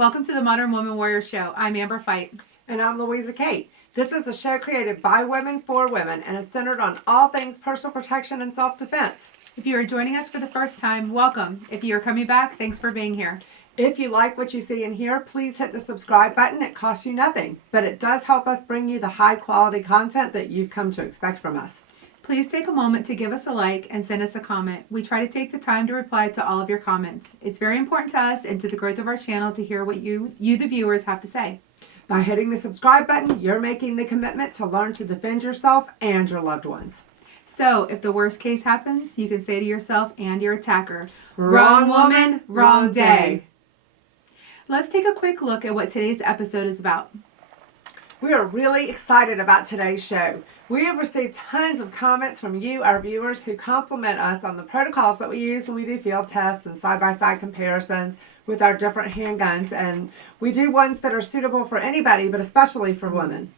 Welcome to the Modern Woman Warrior Show. I'm Amber Fight. And I'm Louisa Kate. This is a show created by women for women and is centered on all things personal protection and self-defense. If you are joining us for the first time, welcome. If you are coming back, thanks for being here. If you like what you see and hear, please hit the subscribe button. It costs you nothing, but it does help us bring you the high quality content that you've come to expect from us. Please take a moment to give us a like and send us a comment. We try to take the time to reply to all of your comments. It's very important to us and to the growth of our channel to hear what you the viewers, have to say. By hitting the subscribe button, you're making the commitment to learn to defend yourself and your loved ones. So, if the worst case happens, you can say to yourself and your attacker, Wrong woman, wrong day. Let's take a quick look at what today's episode is about. We are really excited about today's show. We have received tons of comments from you, our viewers, who compliment us on the protocols that we use when we do field tests and side-by-side comparisons with our different handguns. And we do ones that are suitable for anybody, but especially for women.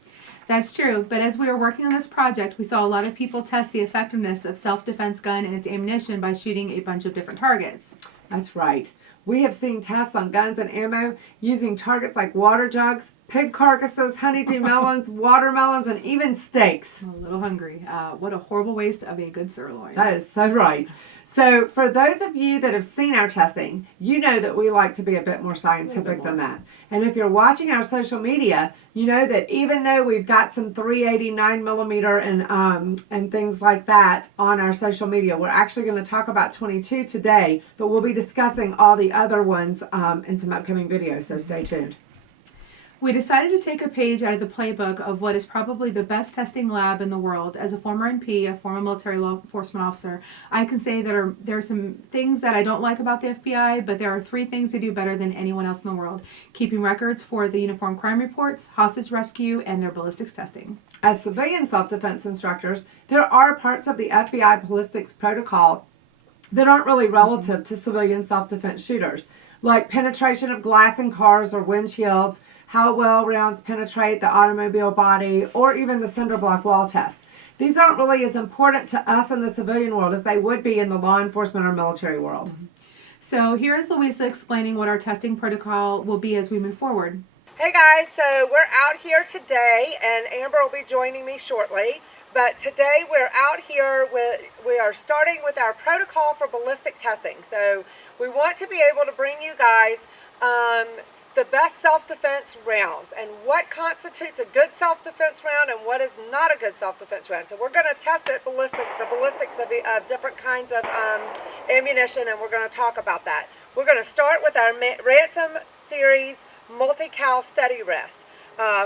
That's true, but as we were working on this project, we saw a lot of people test the effectiveness of self-defense gun and its ammunition by shooting a bunch of different targets. That's right. We have seen tests on guns and ammo using targets like water jugs, pig carcasses, honeydew melons, watermelons, and even steaks. I'm a little hungry. What a horrible waste of a good sirloin. That is so right. So for those of you that have seen our testing, you know that we like to be a bit more scientific than that. And if you're watching our social media, you know that even though we've got some 389 millimeter and things like that on our social media, we're actually going to talk about 22 today, but we'll be discussing all the other ones in some upcoming videos, so stay tuned. We decided to take a page out of the playbook of what is probably the best testing lab in the world. As a former NP, a former military law enforcement officer, I can say that there are some things that I don't like about the FBI, but there are 3 things they do better than anyone else in the world. Keeping records for the uniform crime reports, hostage rescue, and their ballistics testing. As civilian self-defense instructors, there are parts of the FBI ballistics protocol that aren't really relative to civilian self-defense shooters, like penetration of glass in cars or windshields, how well rounds penetrate the automobile body, or even the cinder block wall test. These aren't really as important to us in the civilian world as they would be in the law enforcement or military world. So here is Louisa explaining what our testing protocol will be as we move forward. Hey guys, so we're out here today, and Amber will be joining me shortly. But today we're out here we are starting with our protocol for ballistic testing. So we want to be able to bring you guys the best self-defense rounds and what constitutes a good self-defense round and what is not a good self-defense round. So we're going to test the ballistics of different kinds of ammunition, and we're going to talk about that. We're going to start with our Ransom Series multi-cal steady rest.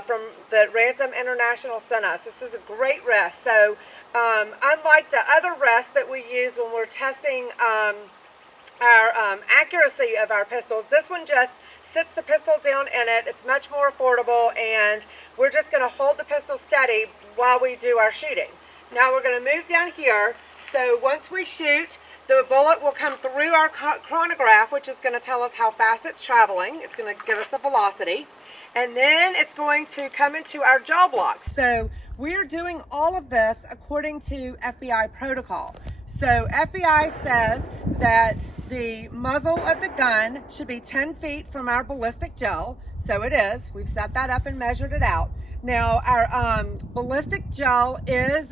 From the Ransom International sent us. This is a great rest. So unlike the other rests that we use when we're testing our accuracy of our pistols, this one just sits the pistol down in it. It's much more affordable, and we're just going to hold the pistol steady while we do our shooting. Now we're going to move down here. So once we shoot, the bullet will come through our chronograph, which is going to tell us how fast it's traveling. It's going to give us the velocity. And then it's going to come into our jaw blocks. So we're doing all of this according to FBI protocol. So FBI says that the muzzle of the gun should be 10 feet from our ballistic gel. So it is. We've set that up and measured it out. Now our ballistic gel is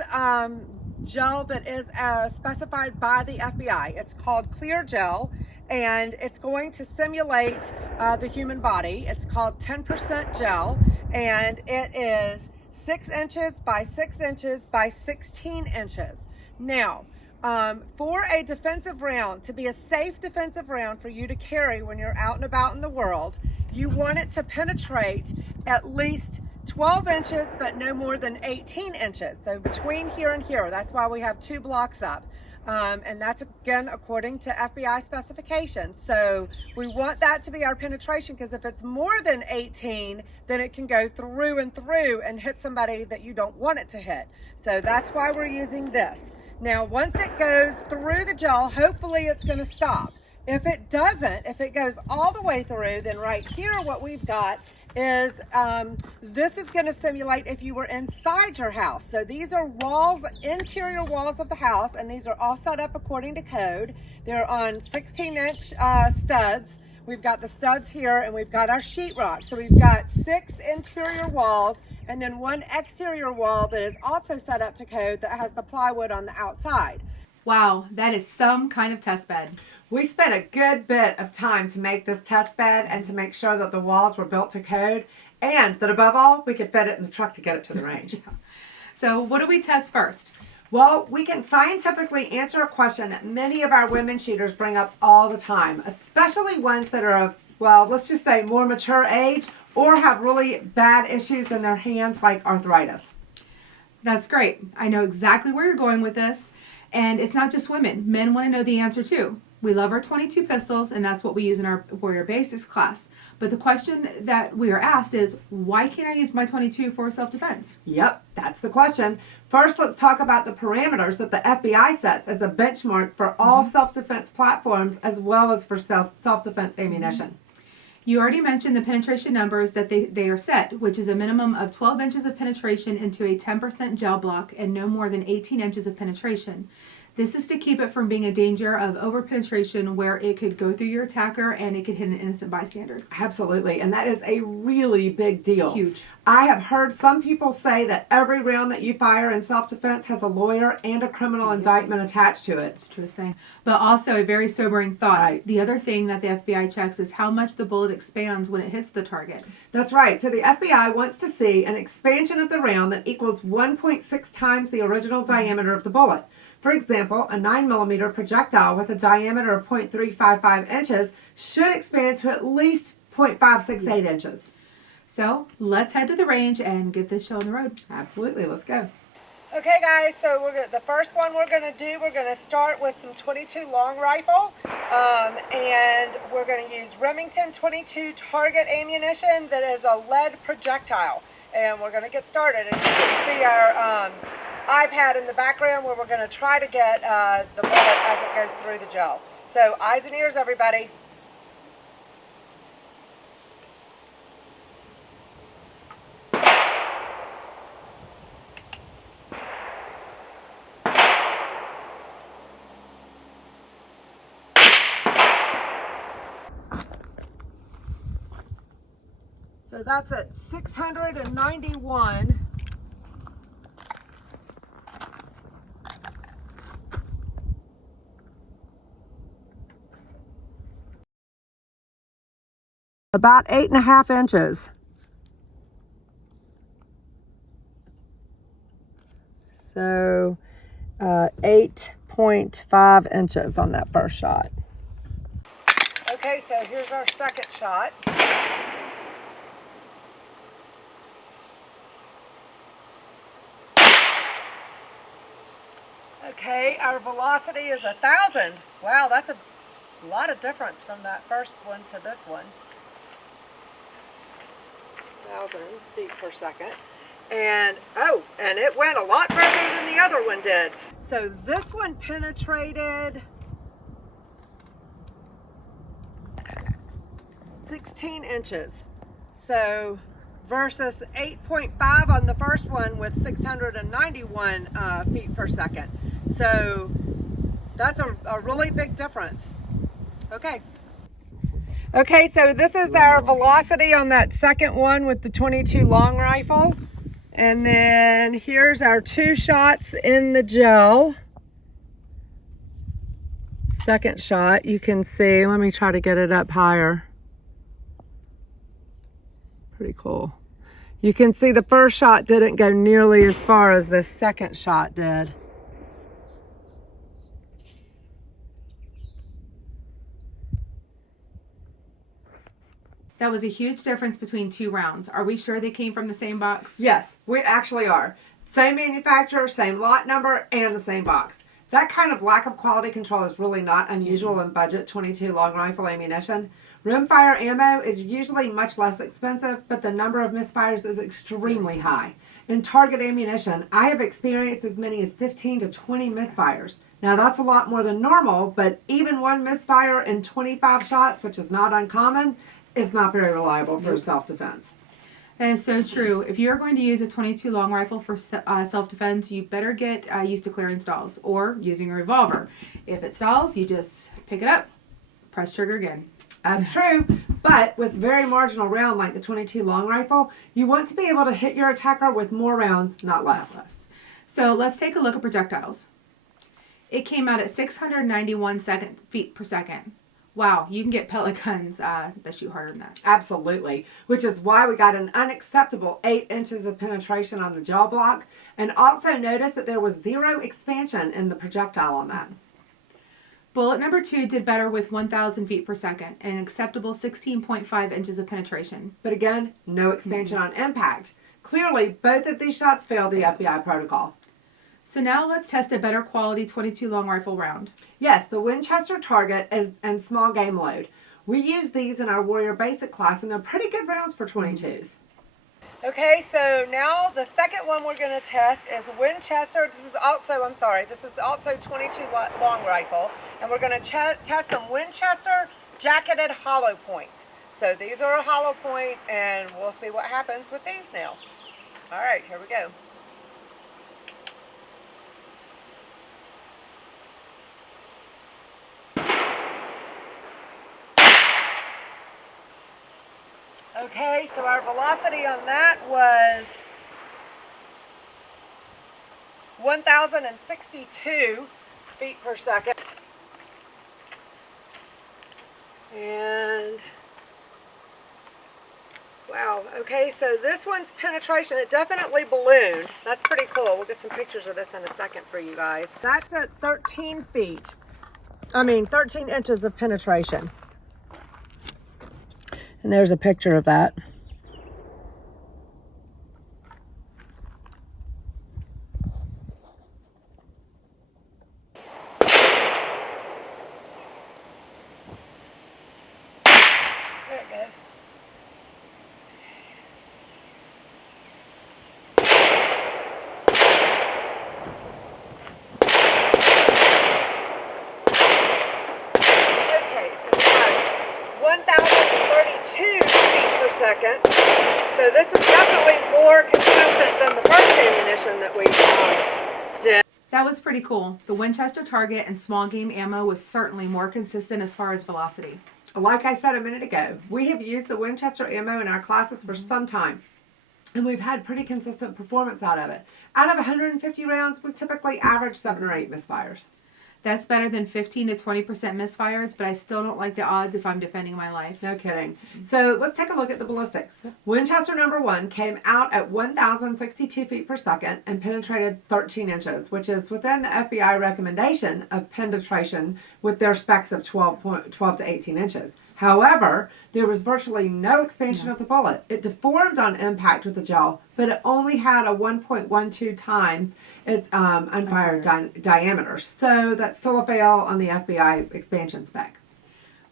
gel that is specified by the FBI. It's called clear gel, and it's going to simulate the human body. It's called 10% gel, and it is 6 inches by 6 inches by 16 inches. Now, for a defensive round, to be a safe defensive round for you to carry when you're out and about in the world, you want it to penetrate at least 12 inches, but no more than 18 inches. So between here and here, that's why we have 2 blocks up. And that's, again, according to FBI specifications. So we want that to be our penetration, because if it's more than 18, then it can go through and through and hit somebody that you don't want it to hit. So that's why we're using this. Now, once it goes through the gel, hopefully it's going to stop. If it doesn't, if it goes all the way through, then right here what we've got is this is going to simulate if you were inside your house. So these are walls, interior walls of the house, and these are all set up according to code. They're on 16-inch studs We've got the studs here, and we've got our sheetrock. So we've got 6 interior walls and then 1 exterior wall that is also set up to code that has the plywood on the outside. Wow, that is some kind of test bed. We spent a good bit of time to make this test bed and to make sure that the walls were built to code, and that above all, we could fit it in the truck to get it to the range. So what do we test first? Well, we can scientifically answer a question that many of our women shooters bring up all the time, especially ones that are of, well, let's just say more mature age or have really bad issues in their hands like arthritis. That's great. I know exactly where you're going with this. And it's not just women. Men want to know the answer too. We love our 22 pistols, and that's what we use in our Warrior Basics class. But the question that we are asked is, why can't I use my 22 for self-defense? Yep, that's the question. First, let's talk about the parameters that the FBI sets as a benchmark for all self-defense platforms as well as for self-defense ammunition. You already mentioned the penetration numbers that they are set, which is a minimum of 12 inches of penetration into a 10% gel block and no more than 18 inches of penetration. This is to keep it from being a danger of overpenetration where it could go through your attacker and it could hit an innocent bystander. Absolutely, and that is a really big deal. Huge. I have heard some people say that every round that you fire in self-defense has a lawyer and a criminal indictment attached to it. It's the truest thing. But also a very sobering thought. Right. The other thing that the FBI checks is how much the bullet expands when it hits the target. That's right. So the FBI wants to see an expansion of the round that equals 1.6 times the original diameter of the bullet. For example, a 9mm projectile with a diameter of 0.355 inches should expand to at least 0.568 inches. So let's head to the range and get this show on the road. Absolutely, let's go. Okay guys, so the first one we're going to start with some 22 long rifle, and we're going to use Remington 22 target ammunition that is a lead projectile, and we're going to get started. And you can see our iPad in the background where we're going to try to get the bullet as it goes through the gel. So eyes and ears, everybody. So that's at 691. About 8.5 inches. So 8.5 inches on that first shot. Okay, so here's our second shot. Okay, our velocity is 1,000. Wow, that's a lot of difference from that first one to this one. 1,000 feet per second. And, and it went a lot further than the other one did. So this one penetrated 16 inches. So versus 8.5 on the first one with 691 feet per second. So that's a really big difference. Okay. Okay, so this is our velocity on that second one with the 22 long rifle. And then here's our 2 shots in the gel. Second shot, you can see, let me try to get it up higher. Pretty cool. You can see the first shot didn't go nearly as far as the second shot did. That was a huge difference between 2 rounds. Are we sure they came from the same box? Yes, we actually are. Same manufacturer, same lot number, and the same box. That kind of lack of quality control is really not unusual in budget 22 long rifle ammunition. Rimfire ammo is usually much less expensive, but the number of misfires is extremely high. In target ammunition, I have experienced as many as 15 to 20 misfires. Now that's a lot more than normal, but even one misfire in 25 shots, which is not uncommon, is not very reliable for self-defense. That is so true. If you're going to use a 22 long rifle for self-defense, you better get used to clearing stalls or using a revolver. If it stalls, you just pick it up, press trigger again. That's true. But with very marginal round like the 22 long rifle, you want to be able to hit your attacker with more rounds, not less. So let's take a look at projectiles. It came out at 691 feet per second. Wow, you can get pellet guns that shoot harder than that. Absolutely, which is why we got an unacceptable 8 inches of penetration on the gel block. And also notice that there was 0 expansion in the projectile on that. Bullet number 2 did better with 1,000 feet per second and an acceptable 16.5 inches of penetration. But again, no expansion on impact. Clearly, both of these shots failed the FBI protocol. So now let's test a better quality 22 long rifle round. Yes, the Winchester Target and small game load. We use these in our Warrior Basic class, and they're pretty good rounds for 22s. Okay, so now the second one we're going to test is Winchester. This is also 22 long rifle, and we're going to test some Winchester jacketed hollow points. So these are a hollow point, and we'll see what happens with these now. All right, here we go. Okay, so our velocity on that was 1,062 feet per second. And wow, okay, so this one's penetration, it definitely ballooned. That's pretty cool. We'll get some pictures of this in a second for you guys. That's at 13 inches of penetration. And there's a picture of that. There it goes. Okay, so we got 1,032 feet per second. So this is definitely more consistent than the first ammunition that we did. That was pretty cool. The Winchester Target and small game ammo was certainly more consistent as far as velocity. Like I said a minute ago, we have used the Winchester ammo in our classes for some time, and we've had pretty consistent performance out of it. Out of 150 rounds, we typically average 7 or 8 misfires. That's better than 15 to 20% misfires, but I still don't like the odds if I'm defending my life. No kidding. So let's take a look at the ballistics. Winchester number 1 came out at 1,062 feet per second and penetrated 13 inches, which is within the FBI recommendation of penetration with their specs of 12 to 18 inches. However, there was virtually no expansion of the bullet. It deformed on impact with the gel, but it only had a 1.12 times its unfired diameter. So that's still a fail on the FBI expansion spec.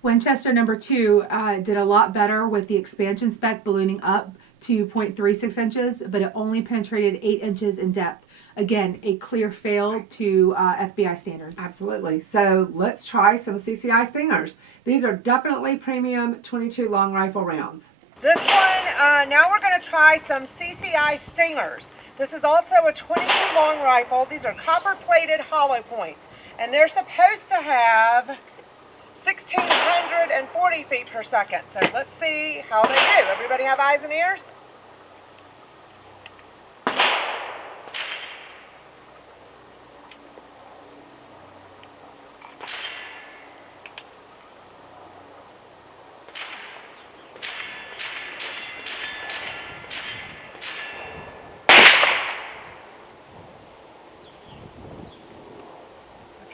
Winchester number 2 did a lot better with the expansion spec ballooning up to 0.36 inches, but it only penetrated 8 inches in depth. Again, a clear fail to FBI standards. Absolutely. So let's try some CCI Stingers. These are definitely premium 22 long rifle rounds. This one, now we're going to try some CCI Stingers. This is also a 22 long rifle. These are copper-plated hollow points, and they're supposed to have 1,640 feet per second. So let's see how they do. Everybody have eyes and ears?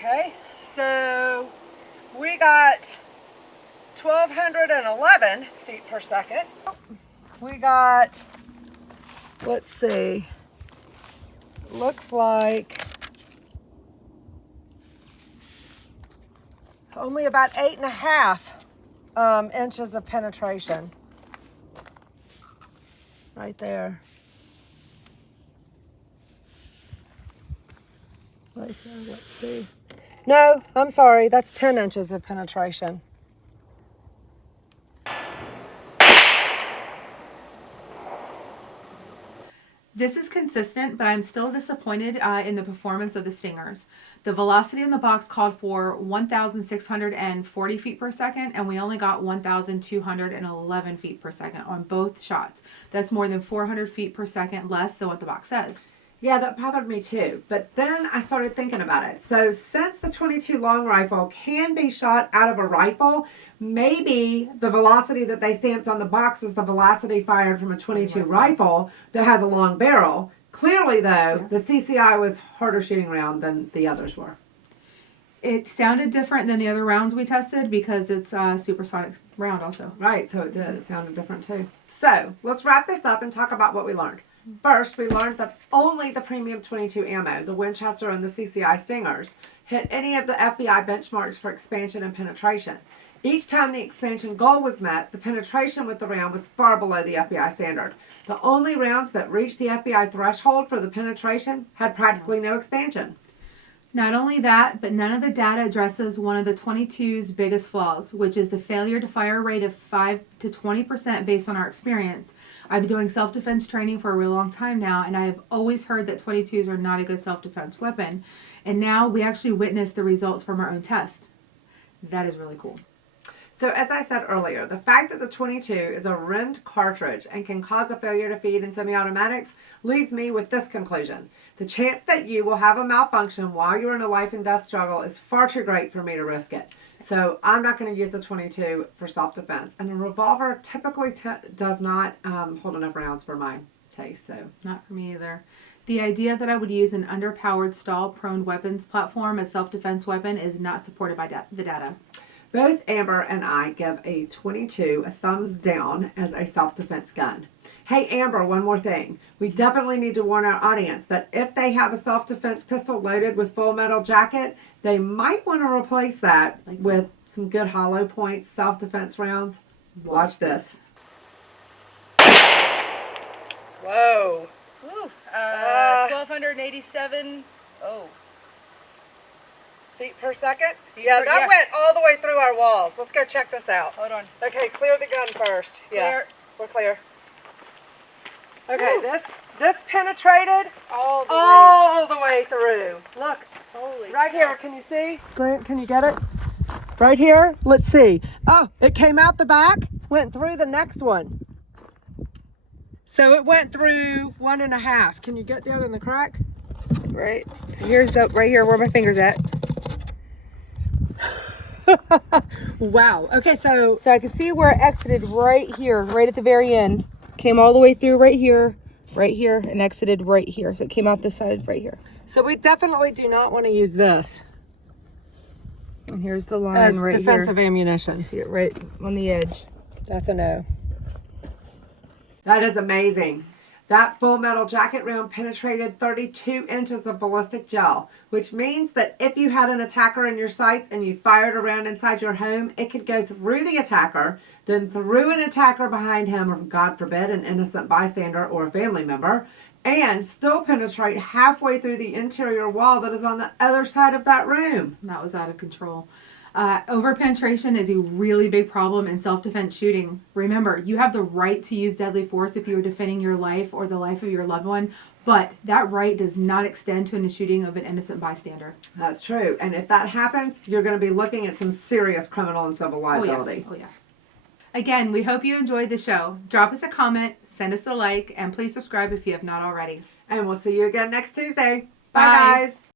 Okay, so we got 1,211 feet per second. We got, let's see, looks like only about 8.5 inches of penetration. Right there. Right there, let's see. No, I'm sorry, that's 10 inches of penetration. This is consistent, but I'm still disappointed in the performance of the Stingers. The velocity in the box called for 1,640 feet per second, and we only got 1,211 feet per second on both shots. That's more than 400 feet per second less than what the box says. Yeah, that bothered me too. But then I started thinking about it. So since the 22 long rifle can be shot out of a rifle, maybe the velocity that they stamped on the box is the velocity fired from a 22 rifle that has a long barrel. Clearly, though, the CCI was harder shooting round than the others were. It sounded different than the other rounds we tested because it's a supersonic round also. Right, so it did. It sounded different too. So let's wrap this up and talk about what we learned. First, we learned that only the premium 22 ammo, the Winchester and the CCI Stingers, hit any of the FBI benchmarks for expansion and penetration. Each time the expansion goal was met, the penetration with the round was far below the FBI standard. The only rounds that reached the FBI threshold for the penetration had practically no expansion. Not only that, but none of the data addresses one of the 22's biggest flaws, which is the failure to fire rate of 5 to 20% based on our experience. I've been doing self-defense training for a real long time now, and I have always heard that 22s are not a good self-defense weapon. And now we actually witnessed the results from our own test. That is really cool. So as I said earlier, the fact that the 22 is a rimmed cartridge and can cause a failure to feed in semi-automatics leaves me with this conclusion. The chance that you will have a malfunction while you're in a life and death struggle is far too great for me to risk it. So I'm not going to use the 22 for self-defense. And a revolver typically does not hold enough rounds for my taste. So not for me either. The idea that I would use an underpowered stall-prone weapons platform as self-defense weapon is not supported by the data. Both Amber and I give a 22 a thumbs down as a self-defense gun. Hey Amber, one more thing. We definitely need to warn our audience that if they have a self-defense pistol loaded with full metal jacket, they might want to replace that with some good hollow points self-defense rounds. Watch this. Whoa. Woo. 1,287. Oh. Feet per second? Yeah, that yeah. went all the way through our walls. Let's go check this out. Hold on. Okay, clear the gun first. Yeah, Clear. we're clear. Okay, this penetrated All the all the way through. Look, Holy. right here. Can you see? Grant, can you get it? Right here. Let's see. Oh, it came out the back, went through the next one. So it went through 1.5. Can you get down in the crack? Right. So here's the right here where my finger's at. Wow. Okay, so So I can see where it exited right here, right at the very end. Came all the way through right here, and exited right here. So it came out this side right here. so we definitely do not want to use this And here's the line as right defensive here. ammunition. See it right on the edge. That's a no. That is amazing. That full metal jacket round penetrated 32 inches of ballistic gel, which means that if you had an attacker in your sights and you fired a round inside your home, it could go through the attacker, then through an attacker behind him, or God forbid, an innocent bystander or a family member, and still penetrate halfway through the interior wall that is on the other side of that room. That was out of control. Overpenetration is a really big problem in self-defense shooting. Remember, you have the right to use deadly force if you are defending your life or the life of your loved one, but that right does not extend to the shooting of an innocent bystander. That's true. And if that happens, you're going to be looking at some serious criminal and civil liability. Oh yeah. Again, we hope you enjoyed the show. Drop us a comment, send us a like, and please subscribe if you have not already. And we'll see you again next Tuesday. Bye, Bye. guys.